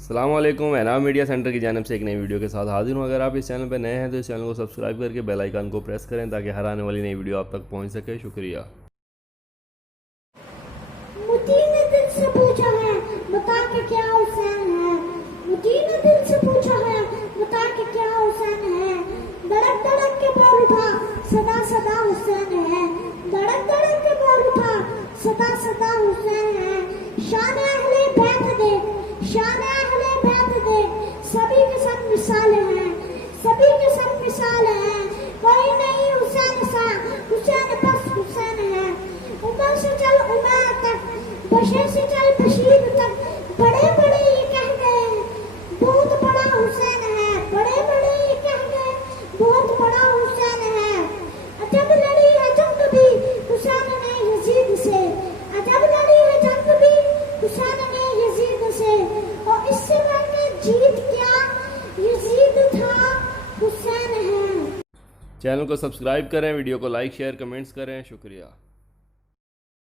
السلام علیکم، انعام میڈیا سینٹر کی جانب سے ایک نئی ویڈیو کے ساتھ حاضر ہوں۔ اگر آپ اس چینل پہ نئے ہیں تو اس چینل کو سبسکرائب کر کے بیل آئیکن کو پریس کریں تاکہ ہر آنے والی نئی ویڈیو آپ تک پہنچ سکے۔ شکریہ۔ مجھے نے دل سے پوچھا ہے بتا کہ کیا حسین ہے، مجھے نے دل سے پوچھا ہے بتا کہ کیا حسین ہے، دڑک دڑک کے بول اٹھا صدا صدا حسین ہے، دڑک دڑک کے بول اٹھا صدا صدا حسین ہے۔ شان اہل بیت دے، شان اہل بیت دے، سبھی کے سب مثال ہیں، سبھی کے سب مثال ہیں، کوئی نہیں حسین سا، حسین بس حسین ہے۔ عمر سے چل عمر تک، بشیر سے چل بشیر تک، بڑے بڑے یہ کہہ گئے بہت بڑا حسین ہے، بڑے بڑے یہ کہہ گئے بہت بڑا حسین ہے۔ عجب لڑی ہے جنگ بھی حسین نے یزید سے، عجب لڑی ہے جنگ بھی حسین نے یزید سے، اور اس سے بڑھ کے جیت کیا یزید تھا حسین ہے۔ چینل کو سبسکرائب کریں، ویڈیو کو لائک شیئر کمنٹس کریں۔ شکریہ۔